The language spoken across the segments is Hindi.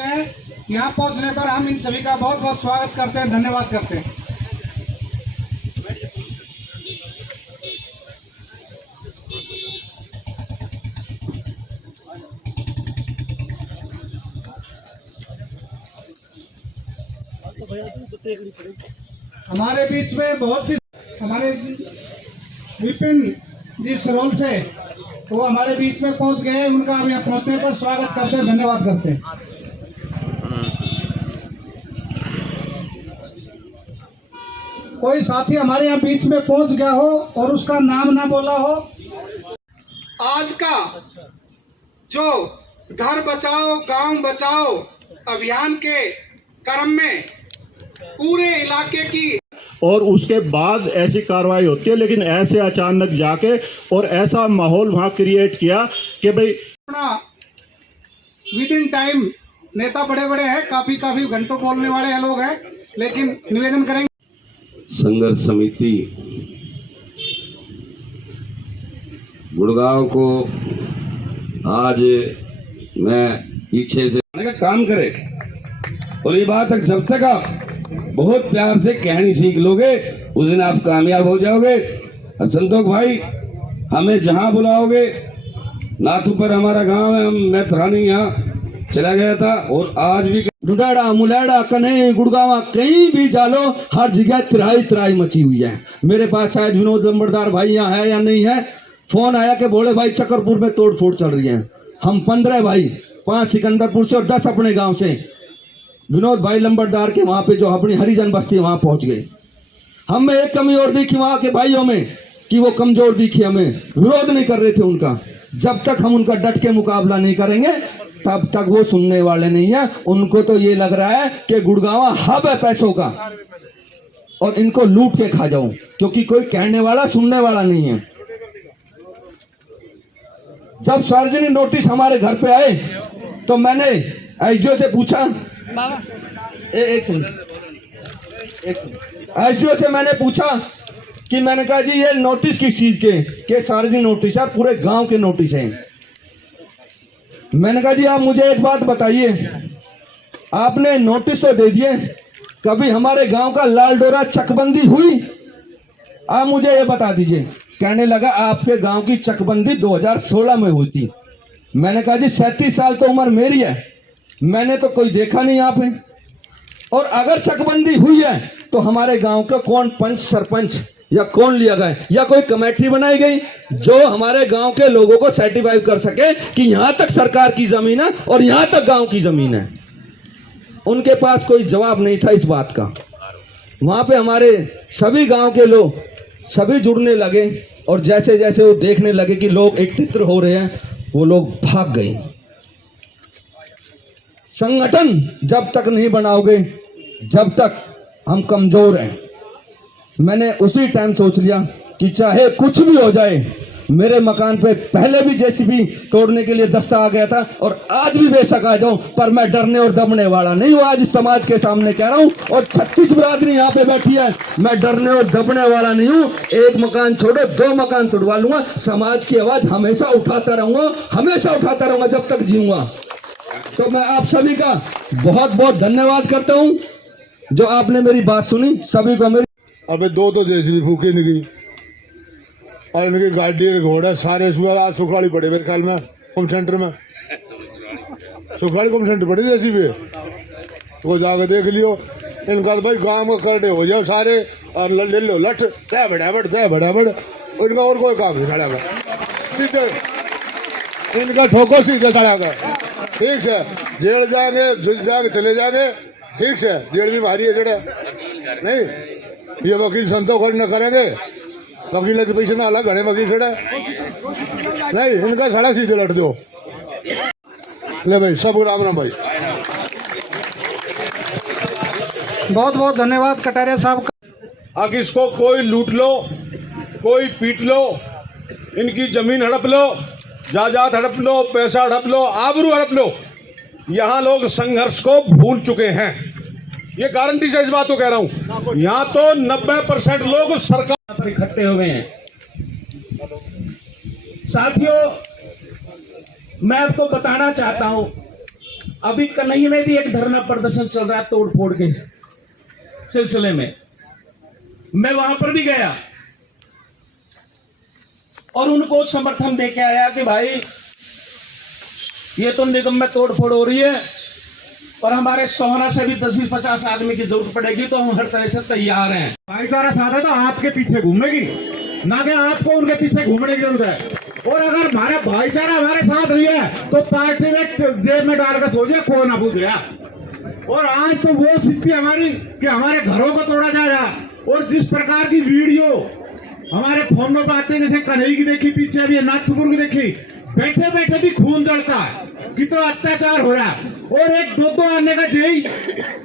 यहाँ पहुँचने पर हम इन सभी का बहुत बहुत स्वागत करते हैं, धन्यवाद करते हैं। हमारे बीच में बहुत सी हमारे विपिन जी सरोल से वो हमारे बीच में पहुंच गए, उनका हम यहाँ पहुंचने पर स्वागत करते हैं, धन्यवाद करते हैं। कोई साथी हमारे यहाँ बीच में पहुंच गया हो और उसका नाम ना बोला हो। आज का जो घर बचाओ गांव बचाओ अभियान के क्रम में पूरे इलाके की और उसके बाद ऐसी कार्रवाई होती है, लेकिन ऐसे अचानक जाके और ऐसा माहौल वहां क्रिएट किया कि भाई विद इन टाइम नेता बड़े बड़े हैं, काफी घंटों बोलने वाले हैं लोग हैं, लेकिन निवेदन करेंगे। संघर्ष समिति गुड़गांव को आज मैं पीछे से काम करे, और ये बात जब तक आप बहुत प्यार से कहनी सीख लोगे उस दिन आप कामयाब हो जाओगे। संतोष भाई, हमें जहां बुलाओगे, नाथू पर हमारा गांव है, मैं पुरानी यहाँ चला गया था, और आज भी डुडाड़ा मुलाड़ा कन्हे गुड़गावा कहीं भी जालो, हर जगह तिराई मची हुई है। मेरे पास शायद विनोद लंबरदार भाई यहाँ है या नहीं है, फोन आया कि बोले भाई चक्करपुर में तोड़ फोड़ चल रही है। हम 15 भाई, 5 सिकंदरपुर से और 10 अपने गांव से, विनोद भाई लंबरदार के वहां पे जो अपनी हरिजन बस्ती वहां पहुंच गए। हमें एक कमी और दिखी वहां के भाइयों में कि वो कमजोर दिखी, हमें विरोध नहीं कर रहे थे उनका। जब तक हम उनका डट के मुकाबला नहीं करेंगे तब तक वो सुनने वाले नहीं है। उनको तो ये लग रहा है कि गुड़गांव हब है पैसों का और इनको लूट के खा जाऊं, क्योंकि कोई कहने वाला सुनने वाला नहीं है। जब सार्वजनिक नोटिस हमारे घर पे आए तो मैंने एसडीओ से पूछा, एक एसडीओ से मैंने पूछा कि मैंने कहा जी ये नोटिस किस चीज के सार्वजनिक नोटिस है, पूरे गांव के नोटिस हैं। मैंने कहा जी आप मुझे एक बात बताइए, आपने नोटिस तो दे दिए, कभी हमारे गांव का लाल डोरा चकबंदी हुई? आप मुझे ये बता दीजिए। कहने लगा आपके गांव की चकबंदी 2016 में हुई थी। मैंने कहा जी 37 साल तो उम्र मेरी है, मैंने तो कोई देखा नहीं यहाँ पे। और अगर चकबंदी हुई है तो हमारे गांव का कौन पंच सरपंच या कौन लिया गया, या कोई कमेटी बनाई गई जो हमारे गांव के लोगों को सर्टिफाई कर सके कि यहां तक सरकार की जमीन है और यहां तक गांव की जमीन है? उनके पास कोई जवाब नहीं था इस बात का। वहां पे हमारे सभी गांव के लोग सभी जुड़ने लगे, और जैसे जैसे वो देखने लगे कि लोग एकत्रित हो रहे हैं, वो लोग भाग गए। संगठन जब तक नहीं बनाओगे, जब तक हम कमजोर हैं। मैंने उसी टाइम सोच लिया कि चाहे कुछ भी हो जाए, मेरे मकान पे पहले भी जेसीबी तोड़ने के लिए दस्ता आ गया था और आज भी बेशक आ जाऊं, पर मैं डरने और दबने वाला नहीं हूं। आज समाज के सामने कह रहा हूं, और 36 बिरादरी यहाँ पे बैठी है, मैं डरने और दबने वाला नहीं हूं। एक मकान छोड़ो 2 मकान तोड़वा लूंगा, समाज की आवाज हमेशा उठाता रहूंगा जब तक जीऊंगा। तो मैं आप सभी का बहुत बहुत धन्यवाद करता हूं जो आपने मेरी बात सुनी। सभी को मेरी अबे 2 जेसीबी फूकी निकली, और इनकी गाड़ी के घोड़े सारे आज सुखाड़ी पड़े मेरे ख्याल में कुंभ सेंटर में, सुखाड़ी कुंभ सेंटर पड़े जेसीबी, वो जाके देख लियो। इनका तो भाई गांव में करडे हो जाओ सारे और ले लो लठ, तय बड़ाबड़, इनका और कोई काम नहीं खड़ा, सीधे इनका ठोको सीधे खड़ा, ठीक है। जेल जाएंगे चले जाएंगे, ठीक है। जेल भी भारी है जड़े नहीं, ये वकील संतो खड़े न करेंगे, वकील के पैसे ना अलग घने वकील खड़े नहीं, इनका साड़ा सीधे लट दो। ले भाई, सब राम राम भाई। बहुत बहुत धन्यवाद कटारिया साहब का। अब इसको कोई लूट लो, कोई पीट लो, इनकी जमीन हड़प लो, जायदाद हड़प लो, पैसा हड़प लो, आबरू हड़प लो, यहाँ लोग संघर्ष को भूल चुके हैं। ये गारंटी से इस बात को कह रहा हूं। यहाँ तो 90% लोग सरकार पर इकट्ठे हुए हैं। साथियों, मैं आपको बताना चाहता हूं अभी कन्हैया में भी एक धरना प्रदर्शन चल रहा है तोड़ फोड़ के सिलसिले में। मैं वहां पर भी गया और उनको समर्थन दे के आया कि भाई ये तो निगम में तोड़ फोड़ हो रही है, पर हमारे सोहना से भी 10-50 आदमी की जरूरत पड़ेगी, तो हम हर तरह से तैयार हैं। भाईचारा साथ है तो आपके पीछे घूमेगी, ना कि आपको उनके पीछे घूमने की जरूरत है। और अगर हमारा भाईचारा हमारे साथ नहीं है तो पार्टी में जेब में डालकर सो जाए, कोई ना पूछ गया। और आज तो वो स्थिति हमारी कि हमारे घरों को तोड़ा जा रहा, और जिस प्रकार की वीडियो हमारे फोनों पर आते हैं, जैसे कन्हई की देखी, पीछे अभी नाथपुर की देखी, बैठे बैठे भी खून जलता है, कितना अत्याचार हो रहा है। और एक दो आने का जेई,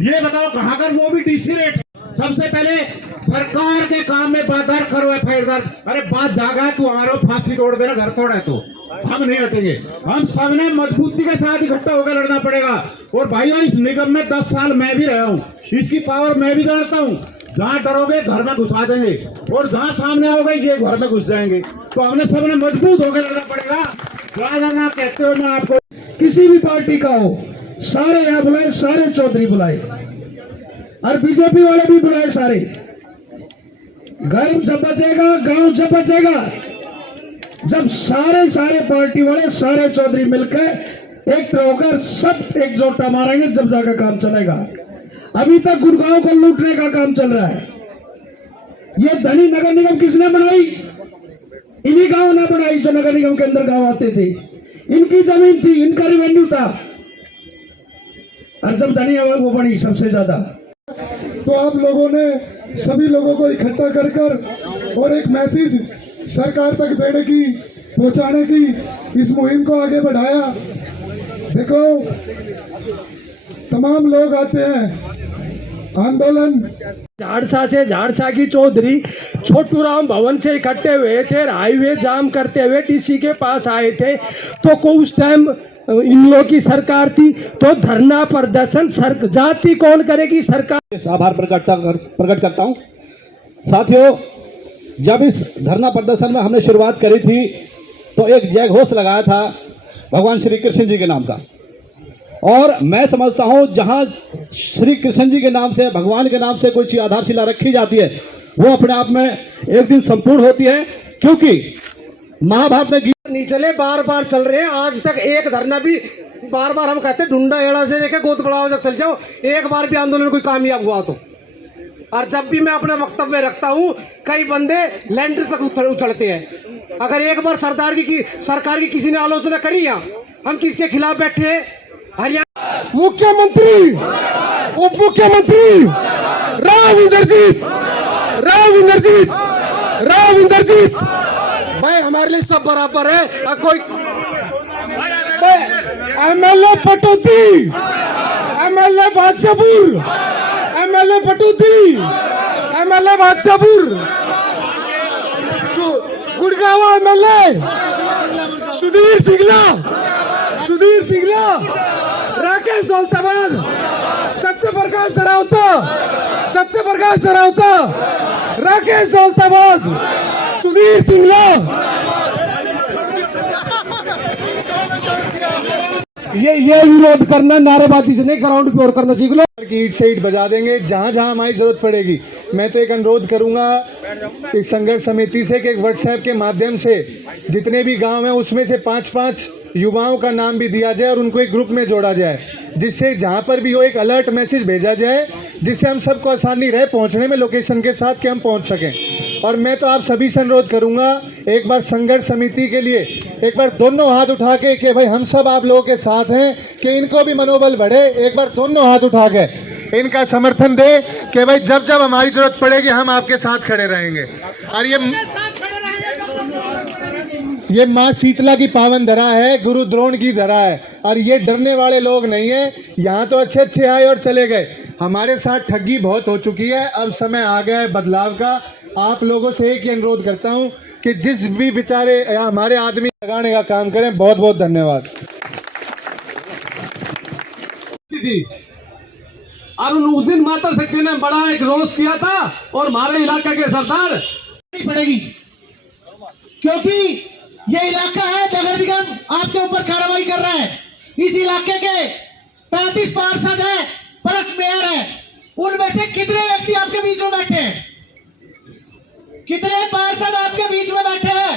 ये बताओ कहाँ कर, वो भी डीसी रेट। सबसे पहले सरकार के काम में बाधा करो, एफआईआर दर्ज। अरे बात जागा तू हमारे फांसी तोड़ देना, घर तोड़ा है तो हम नहीं हटेंगे। हम सबने मजबूती के साथ इकट्ठा होकर लड़ना पड़ेगा। और भाइयों, इस निगम में 10 साल मैं भी रहा हूँ, इसकी पावर मैं भी जानता हूँ। जहाँ डरोगे घर में घुसा देंगे, और जहाँ सामने आओगे ये घर में घुस जाएंगे। तो हमने सबने मजबूत होकर लड़ना पड़ेगा। ज्यादा ना कहते हो ना, आपको किसी भी पार्टी का हो, सारे यहाँ बुलाए, सारे चौधरी बुलाए, और बीजेपी वाले भी बुलाए सारे। घर जब बचेगा, गांव जब बचेगा, जब सारे पार्टी वाले, सारे चौधरी मिलकर एक तरह होकर सब एकजुट मारेंगे, जब जाकर काम चलेगा। अभी तक गुड़गांव को लूटने का काम चल रहा है। ये धनी नगर निगम किसने बनाई? इन्हीं गांव ने बनाई जो नगर निगम के अंदर गांव आते थे। इनकी जमीन थी, इनका रेवेन्यू था, और जब धनी वो बनी सबसे ज्यादा। तो आप लोगों ने सभी लोगों को इकट्ठा कर कर और एक मैसेज सरकार तक देने की, पहुंचाने की इस मुहिम को आगे बढ़ाया। देखो, तमाम लोग आते हैं, आंदोलन झाड़सा से झाड़सा की चौधरी छोटूराम भवन से इकट्ठे हुए थे, हाईवे जाम करते हुए डीसी के पास आए थे। तो को उस टाइम इन लोगों की सरकार थी, तो धरना प्रदर्शन जाति कौन करेगी? सरकार। आभार प्रकट करता हूं। साथियों, जब इस धरना प्रदर्शन में हमने शुरुआत करी थी तो एक जय घोष लगाया था भगवान श्री कृष्ण जी के नाम का। और मैं समझता हूं जहां श्री कृष्ण जी के नाम से, भगवान के नाम से कोई चीज आधारशिला रखी जाती है, वो अपने आप में एक दिन संपूर्ण होती है। क्योंकि महाभारत में नहीं चले, बार बार चल रहे हैं, आज तक एक धरना भी, बार बार हम कहते हैं ढूंढा एड़ा से लेकर गोद बढ़ाओ तक चल जाओ, एक बार भी आंदोलन कोई कामयाब हुआ तो। और जब भी मैं अपने वक्तव्य रखता हूँ, कई बंदे लैंडर तक उछलते हैं। अगर एक बार सरकार की किसी ने आलोचना करी, हम किसके खिलाफ बैठे हैं? हरियाणा मुख्यमंत्री, उप मुख्यमंत्री राव इंद्रजीत भाई, हमारे लिए सब बराबर है। कोई MLA Pataudi, MLA Badshahpur, MLA Pataudi, MLA Badshahpur, Gurgaon MLA Sudhir Singla, Rakesh Daulatabad, Satyaprakash Sarawata, Rakesh Daulatabad, Sudhir Singla. ये विरोध करना नारेबाजी से नहीं, ग्राउंड पे और करना सीख लो। की ईट से ईट बजा देंगे जहां जहां हमारी जरूरत पड़ेगी। मैं तो एक अनुरोध करूंगा इस संघर्ष समिति से कि एक व्हाट्सएप के माध्यम से जितने भी गांव हैं उसमें से 5-5 युवाओं का नाम भी दिया जाए और उनको एक ग्रुप में जोड़ा जाए, जिससे जहां पर भी हो एक अलर्ट मैसेज भेजा जाए, जिससे हम सबको आसानी रहे पहुंचने में लोकेशन के साथ कि हम पहुंच सकें। और मैं तो आप सभी से अनुरोध करूंगा, एक बार संघर्ष समिति के लिए एक बार दोनों हाथ उठा के कि भाई हम सब आप लोगों के साथ हैं, कि इनको भी मनोबल बढ़े। एक बार दोनों हाथ उठा के इनका समर्थन दे कि भाई जब जब हमारी जरूरत पड़ेगी हम आपके साथ खड़े रहेंगे। और ये माँ शीतला की पावन धरा है, गुरु द्रोण की धरा है, और ये डरने वाले लोग नहीं है। यहाँ तो अच्छे आए और चले गए, हमारे साथ ठगी बहुत हो चुकी है। अब समय आ गया है बदलाव का। आप लोगों से एक ही अनुरोध करता हूँ कि जिस भी बेचारे हमारे आदमी लगाने का काम करें। बहुत बहुत धन्यवाद। और उस दिन माता शक्ति ने बड़ा एक रोष किया था, और हमारे इलाके के सरदार पड़ेगी, क्योंकि ये इलाका है, नगर निगम आपके ऊपर कार्रवाई कर रहा है। इस इलाके के 35 पार्षद है प्लस मेयर है, उनमें से कितने व्यक्ति आपके बीच में बैठे हैं? कितने पार्षद आपके बीच में बैठे हैं?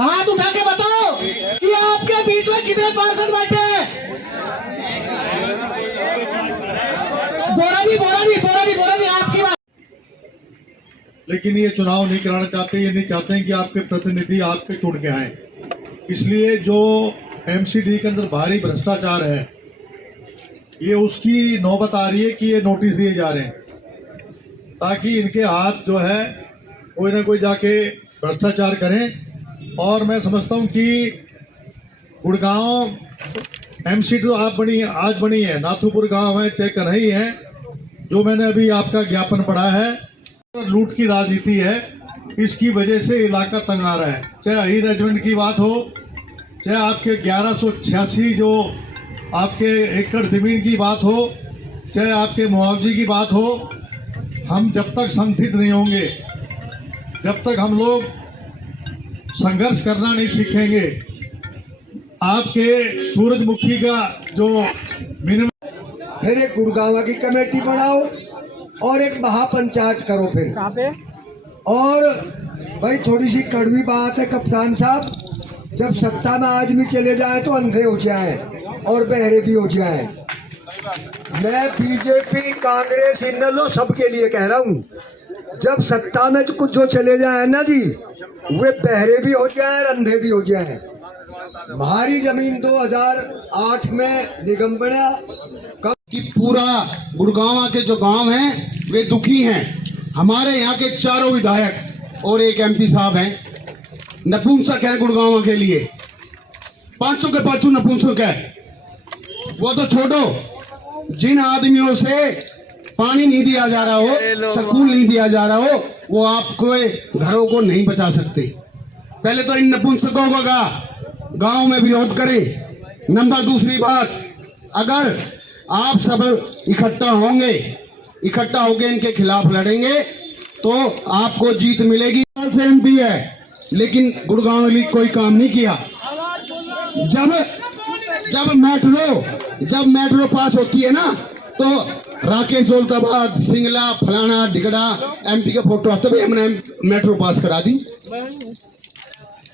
हाथ उठा के बताओ कि आपके बीच में कितने पार्षद बैठे हैं? बोरा जी आपकी बात। लेकिन ये चुनाव नहीं कराना चाहते, ये नहीं चाहते हैं कि आपके प्रतिनिधि आपके चुन के आए। इसलिए जो एमसीडी के अंदर भारी भ्रष्टाचार है, ये उसकी नौबत आ रही है कि ये नोटिस दिए जा रहे हैं ताकि इनके हाथ जो है कोई ना कोई जाके भ्रष्टाचार करें। और मैं समझता हूं कि गुड़गांव एमसीडी तो आज बनी है, नाथुपुर गांव है, चाहे कन्हई है, जो मैंने अभी आपका ज्ञापन पढ़ा है, लूट की राजनीति है, इसकी वजह से इलाका तंग आ रहा है। चाहे हाई रेजिमेंट की बात हो, चाहे आपके 1186 जो आपके एकड़ जमीन की बात हो, चाहे आपके मुआवजे की बात हो, हम जब तक संगठित नहीं होंगे, जब तक हम लोग संघर्ष करना नहीं सीखेंगे, आपके सूरजमुखी का जो मिनिमम, फिर एक गुड़गांव की कमेटी बनाओ और एक महापंचायत करो फिर। और भाई थोड़ी सी कड़वी बात है कप्तान साहब, जब सत्ता में आदमी चले जाए तो अंधे हो जाए और बहरे भी हो जाए। मैं बीजेपी कांग्रेस इन लो सबके लिए कह रहा हूँ, जब सत्ता में कुछ जो चले जाए ना जी, वे बहरे भी हो जाए और अंधे भी हो जाए। भारी जमीन 2008 में निगम बना कि पूरा गुड़गांव के जो गांव हैं वे दुखी हैं। हमारे यहाँ के चारों विधायक और एक एमपी साहब हैं, नपुंसक है गुड़गांव के लिए, 500 के 500 नपुंसक है। वो तो छोड़ो, जिन आदमियों से पानी नहीं दिया जा रहा हो, स्कूल नहीं दिया जा रहा हो, वो आपको घरों को नहीं बचा सकते। पहले तो इन नपुंसकों का गांव में विरोध करें। नंबर दूसरी बात, अगर आप सब इकट्ठा होके इनके खिलाफ लड़ेंगे तो आपको जीत मिलेगी। से एमपी है लेकिन गुड़गांव में कोई काम नहीं किया। जब मेट्रो पास होती है ना, तो राकेश दौलताबाद, सिंगला, फलाना ढिगड़ा एमपी के फोटो आते, भाई हमने मेट्रो पास करा दी।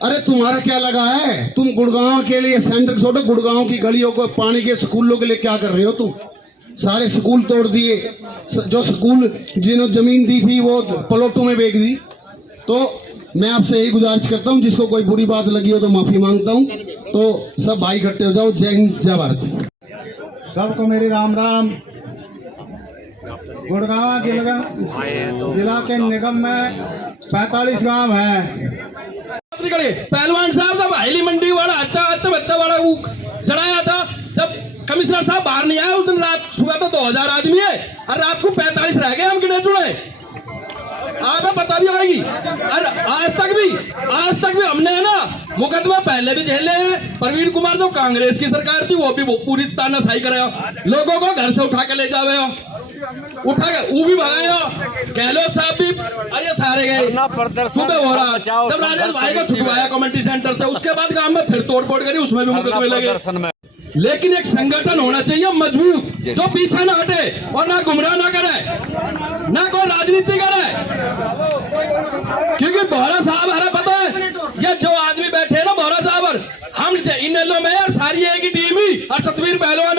अरे तुम्हारा क्या लगा है? तुम गुड़गांव के लिए सेंटर छोड़ो, गुड़गांव की गलियों को, पानी के स्कूलों के लिए क्या कर रहे हो तुम? सारे स्कूल तोड़ दिए, जो स्कूल जिन्होंने जमीन दी थी वो प्लॉटों में बेच दी। तो मैं आपसे यही गुजारिश करता हूं, जिसको कोई बुरी बात लगी हो तो माफी मांगता हूं। तो सब भाई इकट्ठे हो जाओ। जय हिंद, जय भारत। सबको मेरी राम राम। गुड़गांव जिला के निगम में 45 गांव है। पहलवान साहब जब हाईली मंडी वाला आता बत्ता वाला वो चढ़ाया था, जब कमिश्नर साहब बाहर नहीं आए उस दिन रात, सुबह तो 2000 आदमी है और रात को 45 रह गए, हम गिने चुने। आपको पता भी होगी। और आज तक भी हमने है ना मुकदमा पहले भी झेले हैं। प्रवीण कुमार जो कांग्रेस की सरकार थी वो भी पूरी तानाशाही करे, लोगों को घर से उठा के ले जावे, उठा के वो भी भगाया। गहलोत साहब भी, अरे सारे गए सुबह हो रहा। जब राजेश भाई को छुटवाया कमेटी सेंटर से, उसके बाद काम में फिर तोड़फोड़ करी, उसमें भी मुकदमे लगे। लेकिन एक संगठन होना चाहिए मजबूत, जो पीछे ना हटे और ना गुमराह ना करे, ना कोई राजनीति करे। क्योंकि बोरा साहब हमें पता है, ये जो आदमी बैठे हैं ना बोरा साहब, हम इन में यार सारी एक ही टीम ही और सतवीर पहलवान,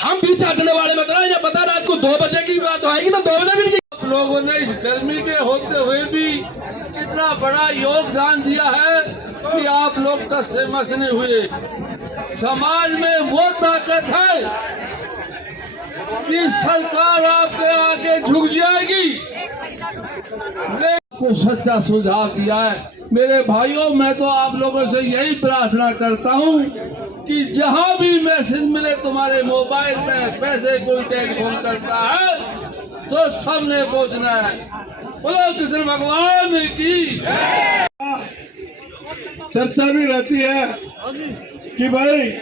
हम बीच हटने वाले बता रहे हैं। पता रात को 2 बजे की बात आएगी ना, 2 बजे भी आप लोगों ने इस गर्मी के होते हुए भी इतना बड़ा योगदान दिया है कि आप लोग तक से मस नहीं हुए। समाज में वो ताकत है कि सरकार आपके आगे झुक जाएगी। मैंने आपको सच्चा सुझाव दिया है मेरे भाइयों। मैं तो आप लोगों से यही प्रार्थना करता हूं कि जहां भी मैसेज मिले तुम्हारे मोबाइल में, पैसे कोई टेलीफोन करता है तो सबने पहुंचना है। बोलो कृष्ण भगवान की। चर्चा भी रहती है कि भाई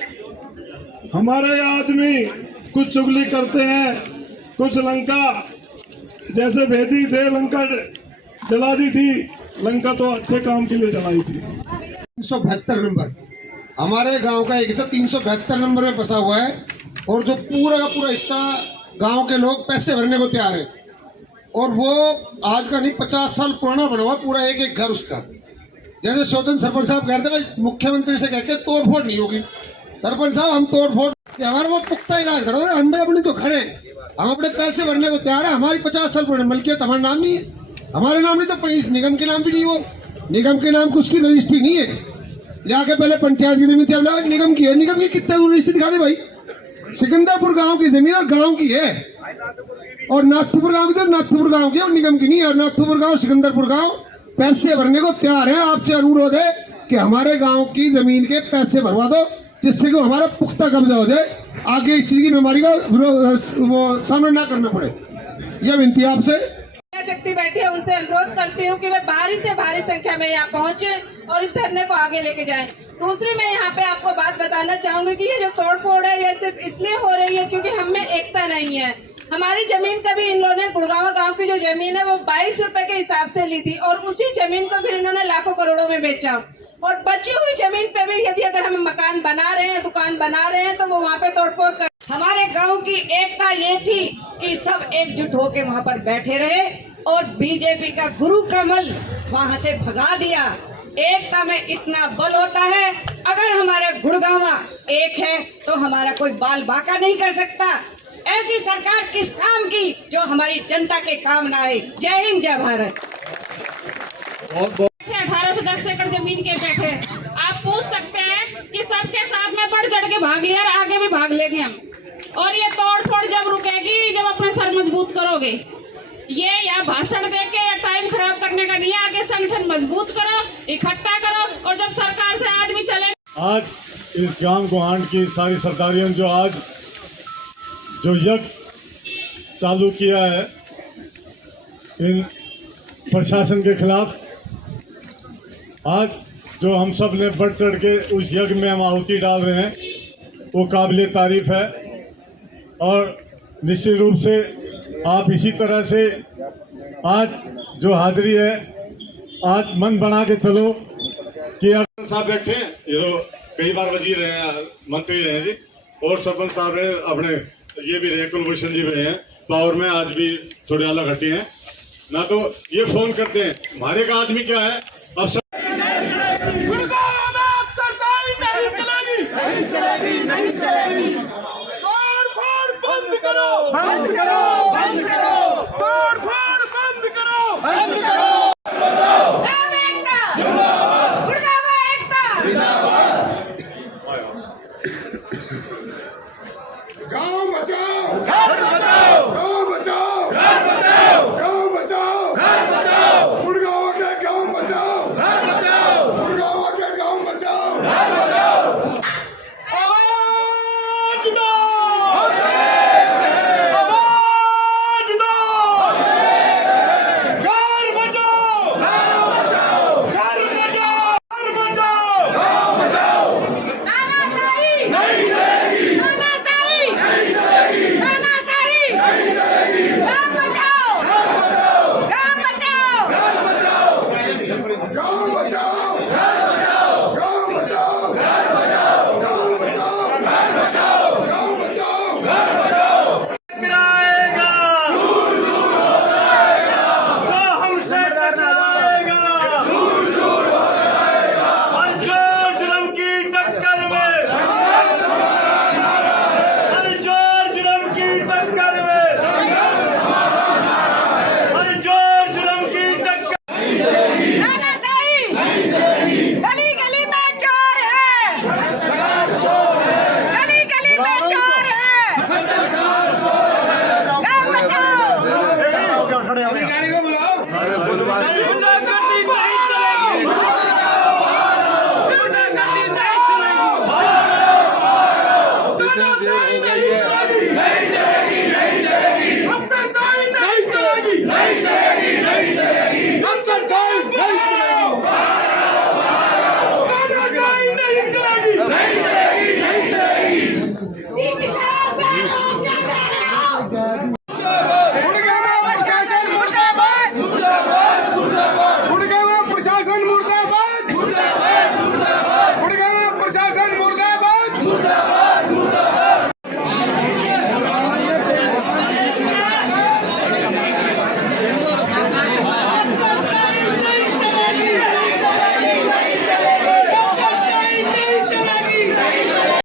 हमारे आदमी कुछ चुगली करते हैं, कुछ लंका जैसे भेदी थे, लंका जला दी थी। लंका तो अच्छे काम के लिए जलाई थी। 372 नंबर हमारे गांव का एक 372 नंबर में बसा हुआ है। और जो पूरा का पूरा हिस्सा गांव के लोग पैसे भरने को तैयार है। और वो आज का नहीं 50 साल पुराना बना हुआ पूरा एक एक घर उसका। जैसे सोचन सरपंच साहब कहते भाई मुख्यमंत्री से कह के तोड़ फोड़ नहीं होगी। सरपंच साहब हम तोड़ फोड़ हमारा वो पुख्ता इलाज करो, हम अपनी तो खड़े, हम अपने पैसे भरने को तैयार है। हमारी 50 साल पुरानी मलकियत हमारा नाम नहीं है, हमारे नाम नहीं तो निगम के नाम भी नहीं, वो निगम के नाम की उसकी रजिस्ट्री नहीं है। जाके पहले पंचायत की जमीन थी, निगम की है, निगम की कितने रजिस्ट्री दिखा दे भाई। सिकंदरपुर गांव की जमीन और गांव की है, और नाथपुर गांव की तो नाथपुर गांव की और निगम की नहीं है। और नाथपुर गांव सिकंदरपुर गांव पैसे भरने को तैयार है। आपसे अनुरोध है कि हमारे गांव की जमीन के पैसे भरवा दो, जिससे कि हमारा पुख्ता कब्जा हो जाए, आगे इस चीज की बीमारी का वो सामना ना करना पड़े। यह विनती है आपसे। शक्ति बैठी है, उनसे अनुरोध करती हूँ कि वे भारी से भारी संख्या में यहाँ पहुँचे और इस धरने को आगे लेके जाएं। दूसरी मैं यहाँ पे आपको बात बताना चाहूंगी कि ये जो तोड़फोड़ है ये सिर्फ इसलिए हो रही है क्योंकि हम में एकता नहीं है। हमारी जमीन कभी इन लोगों ने गुड़गांव गांव की जो जमीन है वो 22 रुपए के हिसाब से ली थी और उसी जमीन को फिर इन्होंने लाखों करोड़ों में बेचा। और बची हुई जमीन पे भी यदि अगर हम मकान बना रहे हैं, दुकान बना रहे हैं, तो वो वहाँ पे तोड़फोड़ कर। हमारे गांव की एकता ये थी कि सब एकजुट होकर वहाँ पर बैठे रहे और बीजेपी का गुरु कमल वहाँ से भगा दिया। एकता में इतना बल होता है, अगर हमारा गुड़गांवा एक है तो हमारा कोई बाल बाका नहीं कर सकता। ऐसी सरकार किस काम की जो हमारी जनता के काम ना आए। जय हिंद, जय भारत। 18 से 10 एकड़ जमीन के बैठे आप पूछ सकते हैं कि सबके साथ में बढ़ चढ़ के भाग लिया और आगे भी भाग लेंगे हम। और ये तोड़ फोड़ जब रुकेगी जब अपना सर मजबूत करोगे। ये या भाषण देके या टाइम खराब करने का नहीं, आगे संगठन मजबूत करो, इकट्ठा करो और जब सरकार से आदमी चले। आज इस गांव गोहांड की सारी सरकारियों जो आज जो यज्ञ चालू किया है इन प्रशासन के खिलाफ, आज जो हम सब ने बढ़ चढ़ के उस यज्ञ में हम आहुति डाल रहे हैं वो काबिल तारीफ है। और निश्चित रूप से आप इसी तरह से आज जो हाजिरी है, आज मन बना के चलो कि साहब बैठे हैं, ये तो कई बार वजीर रहे हैं, मंत्री रहे हैं जी, और सरपंच साहब रहे, अपने ये भी रहे, कुलभूषण जी भी रहे हैं, पावर में आज भी थोड़े अलग हटी हैं ना। तो ये फोन करते हैं हमारे का आदमी क्या है। अब नहीं चलेगी। बंद करो, बंद करो, बंद करो, तोड़ फोड़ बंद करो, बंद करो। गाँव बचाओ, घर बचाओ, गाँव बचाओ, घर बचाओ, गाँव बचाओ, घर बचाओ, गुड़गांव के गाँव बचाओ, घर बचाओ, गुड़गांव के गाँव बचाओ, घर बचाओ। आवाज दो, आवाज दो, घर बचाओ, घर बचाओ, घर बचाओ, घर बचाओ, गाँव बचाओ। तानाशाही नहीं चलेगी, तानाशाही नहीं चलेगी, तानाशाही नहीं चलेगी। गाँव बचाओ, घर बचाओ, गाँव बचाओ, गाँव बचाओ, घर बचाओ, गाँव बचाओ, घर बचाओ, गाँव बचाओ, घर बचाओ, गाँव बचाओ, घर बचाओ। टकराएगा, दूर दूर हो जाएगा, जो हमसे टकराएगा, दूर दूर हो जाएगा। और जो जुल्म की टक्कर में, और जो जुल्म की टक्कर में, और जो जुल्म की टक्कर। तानाशाही गली गली में चोर है, गली गली में चोर है, गाँव बचाओ। गाड़ी को बुलाओ।